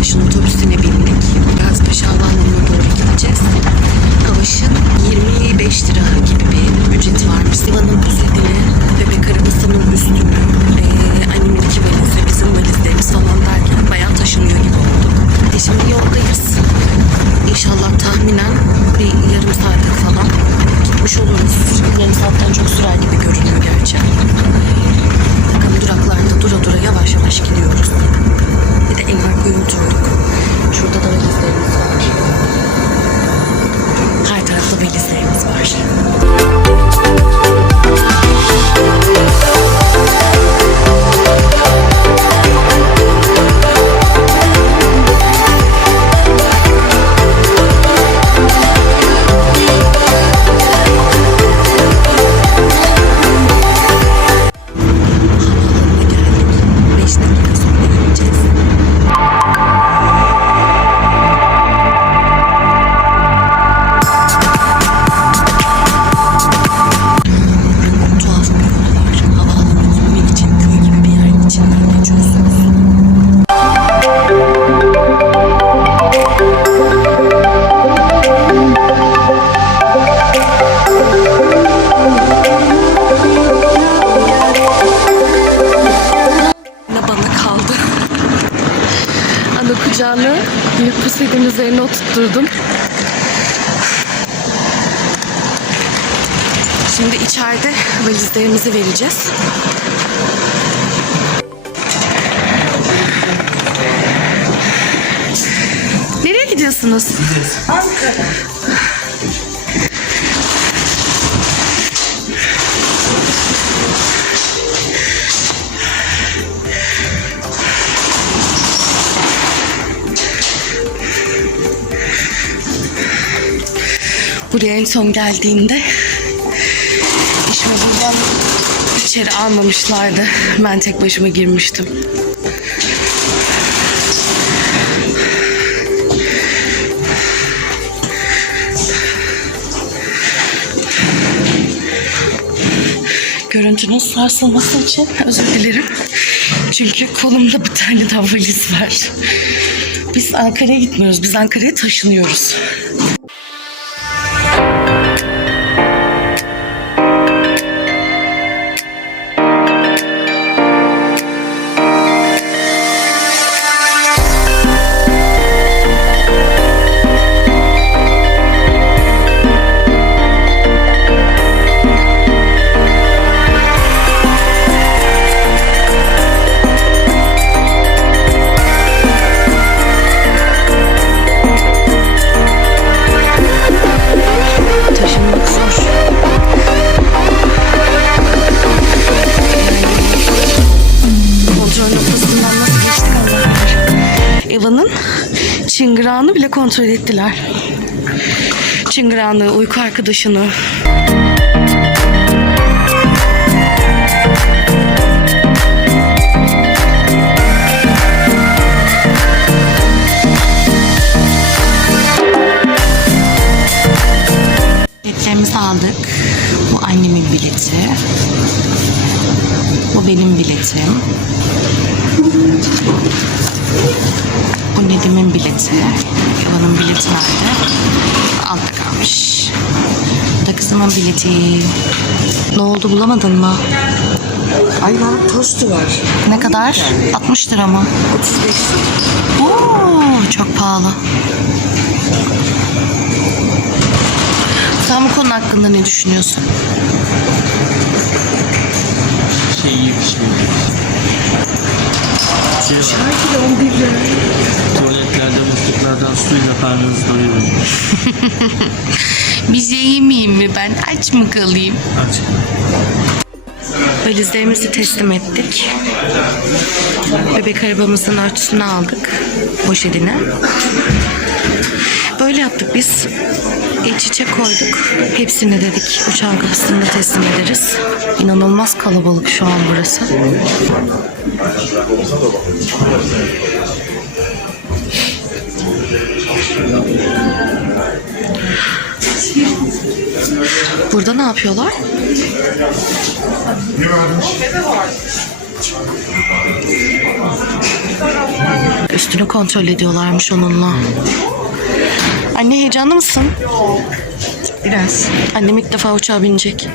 Kavaş'ın otobüsüne bindik. Gazpaşa Havaalanı'na doğru gideceğiz. Kavaş'ın 25 lira gibi bir ücreti varmış. Siva'nın pusetini, bebek arabasının üstünü, eee annemin iki valizi, bizim valizlerimiz falan derken bayağı taşınıyor gibi olduk. E şimdi yoldayız. İnşallah tahminen bir yarım saate falan gitmiş oluruz. Yarım saatten çok sürer gibi görünüyor gerçi. Bakın duraklarda dura dura yavaş yavaş gidiyoruz. Bir de Enverko'ya oturduk. Şurada da valizlerimiz var. Her tarafta valizlerimiz var. Valizlerimizi vereceğiz. Nereye gidiyorsunuz? Buraya en son geldiğimde içeri almamışlardı. Ben tek başıma girmiştim. Görüntünün sarsılması için özür dilerim. Çünkü kolumda bir tane daha valiz var. Biz Ankara'ya gitmiyoruz. Biz Ankara'ya taşınıyoruz. Kontrol ettiler. Çıngırağını, uyku arkadaşını. Biletlerimizi aldık. Bu annemin bileti. Bu benim biletim. Bu Nedim'in bileti. Yalan'ın bileti nerede? Altta kalmış. Da kızımın bileti. Ne oldu bulamadın mı? Ay ya tostu var. Ne kadar? 60 lira mı? 35 lira. Oo, çok pahalı. Sen bu konu hakkında ne düşünüyorsun? şey iyi pişmiyor. Şey, Belki de 11 lira. tuvaletlerde musluklardan suyla karnınızı doyurun. Bir şey yemeyeyim mi ben? Aç mı kalayım? Aç. Valizlerimizi teslim ettik. Bebek arabamızın örtüsünü aldık. Poşetine. Böyle yaptık biz. İç içe koyduk. Hepsini dedik uçağın kapısında teslim ederiz. İnanılmaz kalabalık şu an burası. Burada ne yapıyorlar? üstünü kontrol ediyorlarmış onunla. Anne heyecanlı mısın? Biraz. Annem ilk defa uçağa binecek.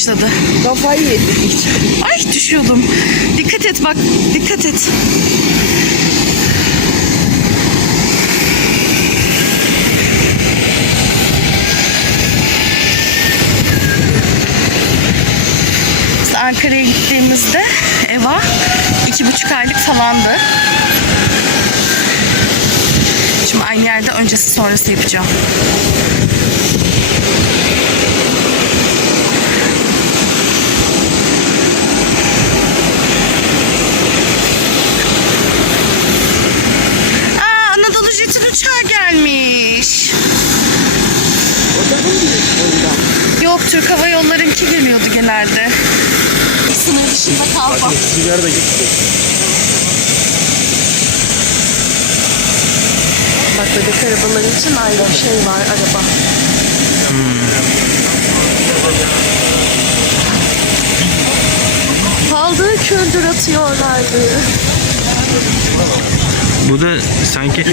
Başladı. Kafayı yedik. Ay düşüyordum. Dikkat et bak, dikkat et. Biz Ankara'ya gittiğimizde Eva iki buçuk aylık falandı. Şimdi aynı yerde öncesi sonrası yapacağım. Gelmiş. O da mı büyük? Yok Türk Hava Yolları'nki geliyordu genelde. Sınır dışında kalma. Sigara da gitti. Bak bebek arabaları için ayrı bir şey var araba. Kaldığı küldür atıyorlardı. Bu da sanki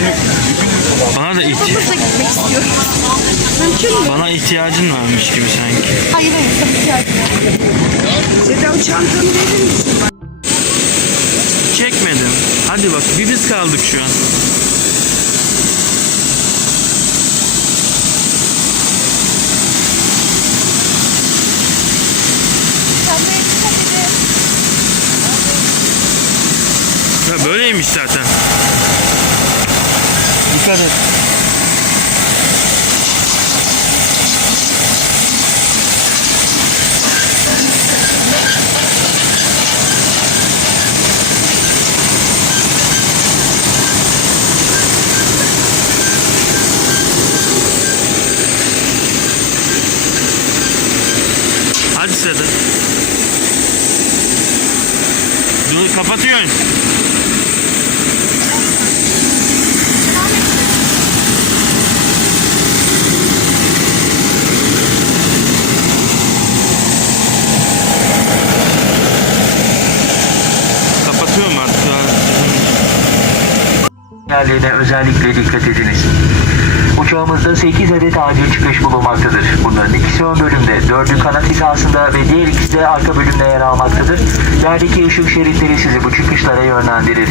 bana da ihti- Hızla gitmek istiyorum. Mümkün mü? bana ihtiyacın varmış gibi sanki. Hayır hayır tabii ki hayır. Seda çantanı verir misin? Çekmedim. Hadi bak bir biz kaldık şu an. Ya böyleymiş zaten. Dikkat et. Yerlerine özellikle dikkat ediniz. Uçağımızda 8 adet acil çıkış bulunmaktadır. Bunların ikisi ön bölümde, dördü kanat hizasında ve diğer ikisi de arka bölümde yer almaktadır. Yerdeki ışık şeritleri sizi bu çıkışlara yönlendirir.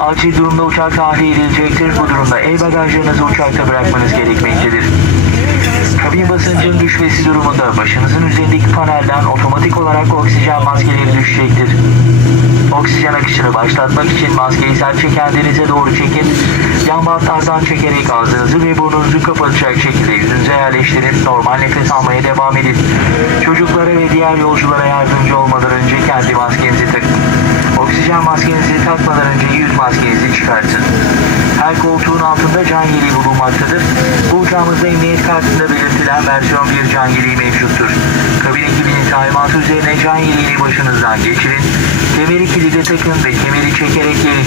Acil durumda uçak tahliye edilecektir. Bu durumda el bagajlarınızı uçakta bırakmanız gerekmektedir. Kabin basıncının düşmesi durumunda başınızın üzerindeki panelden otomatik olarak oksijen maskeleri düşecektir. Oksijen akışını başlatmak için maskeyi sertçe kendinize doğru çekin. Yan bantlardan çekerek ağzınızı ve burnunuzu kapatacak şekilde yüzünüze yerleştirip normal nefes almaya devam edin. Çocuklara ve diğer yolculara yardımcı olmadan önce kendi maskenizi takın. Oksijen maskenizi takmadan önce yüz maskenizi çıkartın. Her koltuğun altında can yeleği bulunmaktadır. Bu uçağımızda emniyet kartında belirtilen versiyon bir can yeleği mevcuttur. Kabin ekibi talimatı üzerine can yeleğini başınızdan geçirin. Kemeri kilide takın ve kemeri çekerek gelin.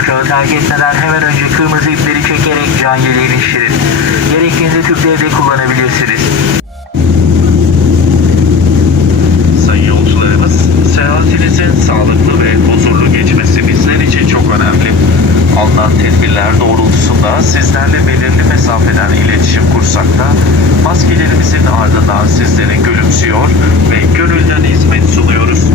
Uçağı terk etmeden hemen önce kırmızı ipleri çekerek can yeleğini şişirin. Gerektiğinde tüpleri de kullanabilirsiniz. Sayın yolcularımız, seyahatinizin sağlıklı ve huzurlu geçmesi bizler için çok önemli. Alınan tedbirler doğrultusunda sizlerle belirli mesafeden iletişim kursak da maskelerimizin ardından sizlere gülümsüyor ve gönülden hizmet sunuyoruz.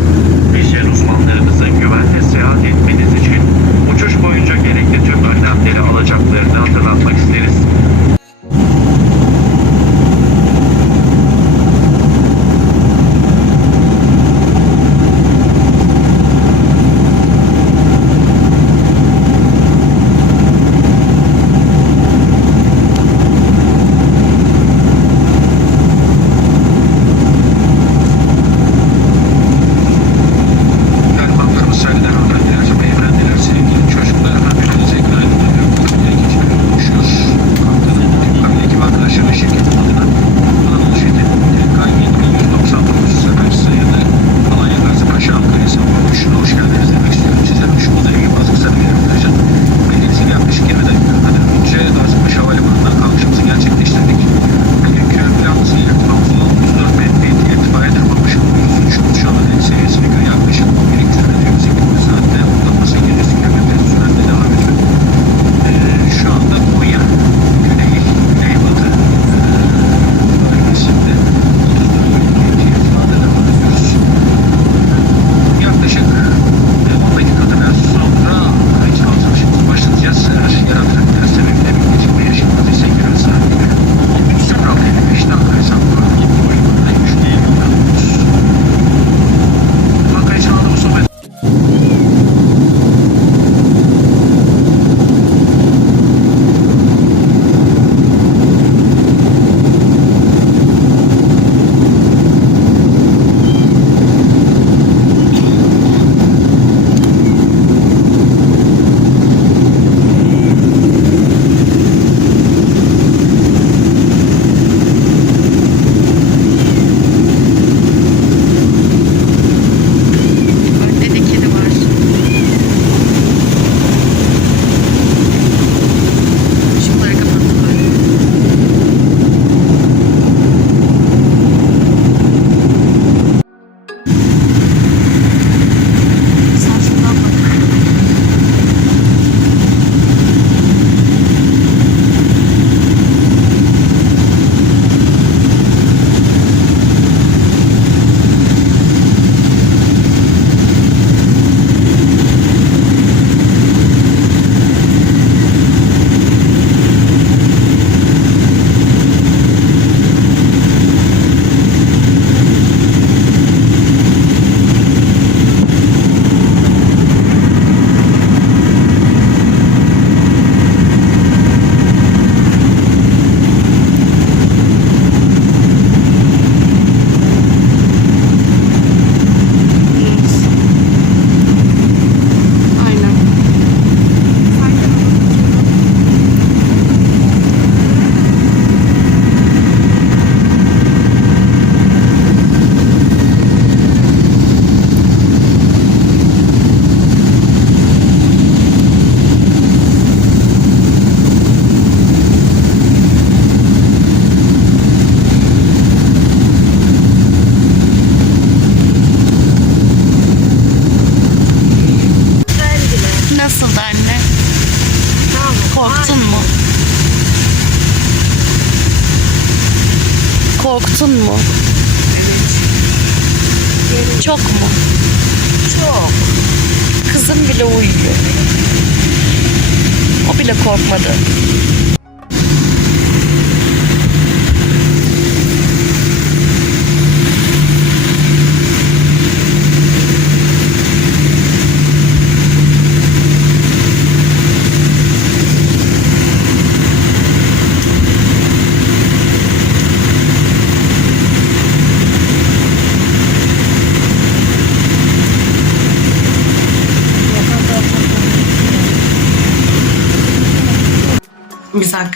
Uzun mu? Evet. Çok mu? Çok. Kızım bile uyuyor. O bile korkmadı.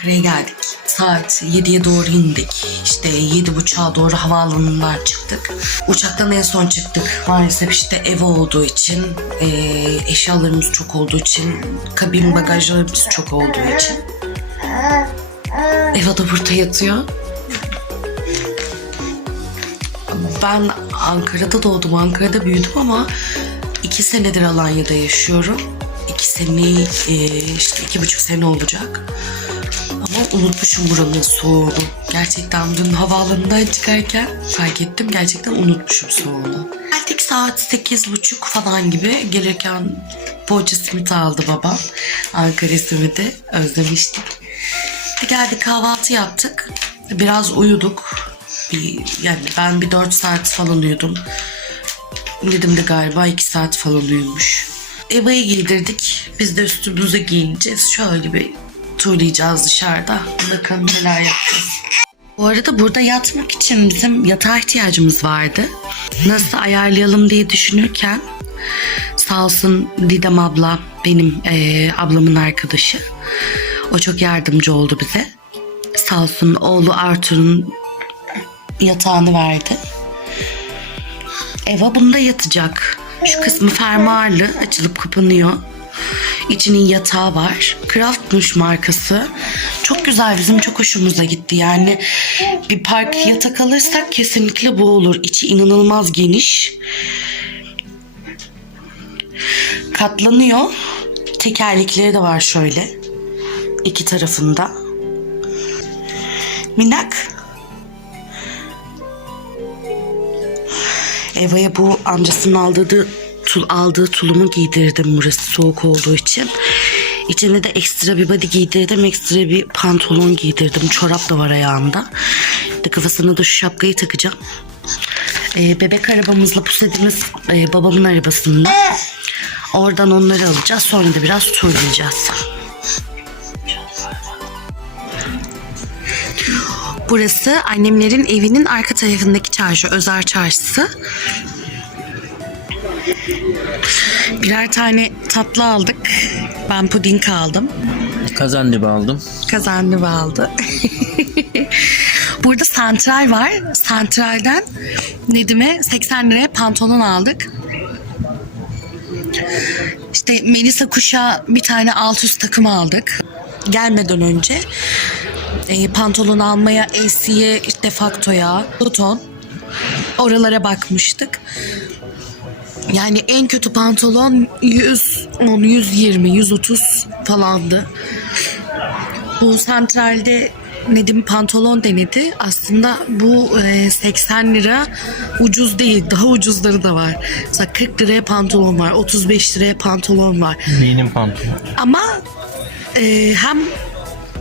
Ankara'ya geldik. Saat 7'ye doğru indik. İşte 7.30'a doğru havaalanından çıktık. Uçaktan en son çıktık. Maalesef işte ev olduğu için, e, eşyalarımız çok olduğu için, kabin bagajlarımız çok olduğu için. Eva da burada yatıyor. Ben Ankara'da doğdum, Ankara'da büyüdüm ama iki senedir Alanya'da yaşıyorum. İki sene, e, işte iki buçuk sene olacak. Ama unutmuşum buranın soğuğunu. Gerçekten dün havaalanından çıkarken fark ettim. Gerçekten unutmuşum soğuğunu. Geldik saat sekiz buçuk falan gibi. Gelirken poğaça simit aldı babam. Ankara simidi. Özlemiştik. Geldik kahvaltı yaptık. Biraz uyuduk. Bir, yani ben bir dört saat falan uyudum. Dedim de galiba iki saat falan uyumuş. Eva'yı giydirdik. Biz de üstümüzü giyineceğiz. Şöyle bir turlayacağız dışarıda. Bakalım neler yapacağız. Bu arada burada yatmak için bizim yatağa ihtiyacımız vardı. Nasıl ayarlayalım diye düşünürken sağ olsun Didem abla benim eee, ablamın arkadaşı. O çok yardımcı oldu bize. Sağ olsun oğlu Arthur'un yatağını verdi. Eva bunda yatacak. Şu kısmı fermuarlı açılıp kapanıyor. İçinin yatağı var. Craftmuş markası. Çok güzel bizim çok hoşumuza gitti. Yani bir park yatak alırsak kesinlikle bu olur. İçi inanılmaz geniş. Katlanıyor. Tekerlekleri de var şöyle. İki tarafında. Minak. Eva'ya bu amcasının aldığı tul, aldığı tulumu giydirdim burası soğuk olduğu için. İçine de ekstra bir body giydirdim. Ekstra bir pantolon giydirdim. Çorap da var ayağında. De kafasına da şu şapkayı takacağım. Ee, bebek arabamızla pusedimiz e, babamın arabasında. Oradan onları alacağız. Sonra da biraz turlayacağız. Burası annemlerin evinin arka tarafındaki çarşı, Özer Çarşısı. Birer tane tatlı aldık. Ben puding aldım. Kazandibi aldım. Kazandı aldı. Burada santral var. Santralden Nedim'e 80 liraya pantolon aldık. İşte Melisa Kuş'a bir tane alt üst takım aldık. Gelmeden önce e, pantolon almaya Esi'ye, işte Facto'ya, Luton oralara bakmıştık. Yani en kötü pantolon 110, 120, 130 falandı. Bu santralde Nedim pantolon denedi. Aslında bu e, 80 lira ucuz değil. Daha ucuzları da var. Mesela 40 liraya pantolon var. 35 liraya pantolon var. Benim pantolon. Ama e, hem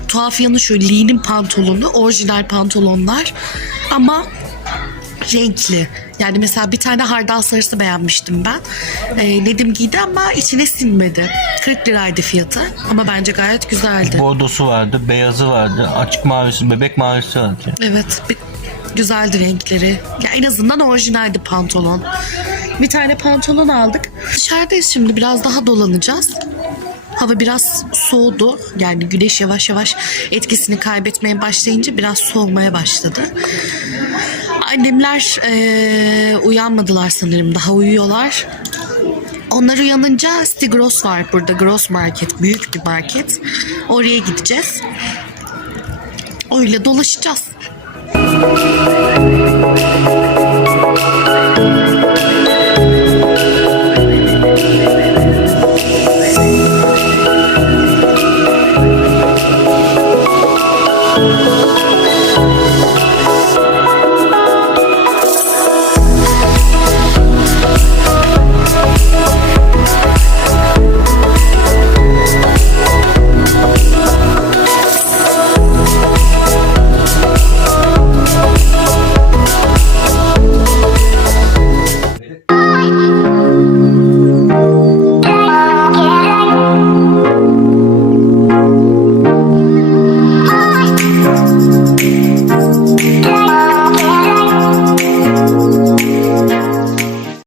tuhaf yanı şu Lee'nin pantolonu orijinal pantolonlar ama renkli. Yani mesela bir tane hardal sarısı beğenmiştim ben. E, Nedim giydi ama içine sinmedi. 40 liraydı fiyatı ama bence gayet güzeldi. Bordosu vardı, beyazı vardı, açık mavisi, bebek mavisi vardı. Evet bir, güzeldi renkleri. Ya en azından orijinaldi pantolon. Bir tane pantolon aldık. Dışarıdayız şimdi biraz daha dolanacağız. Hava biraz soğudu. Yani güneş yavaş yavaş etkisini kaybetmeye başlayınca biraz soğumaya başladı. Annemler eee, uyanmadılar sanırım. Daha uyuyorlar. Onlar uyanınca Stigros var burada. Gross Market. Büyük bir market. Oraya gideceğiz. Öyle dolaşacağız.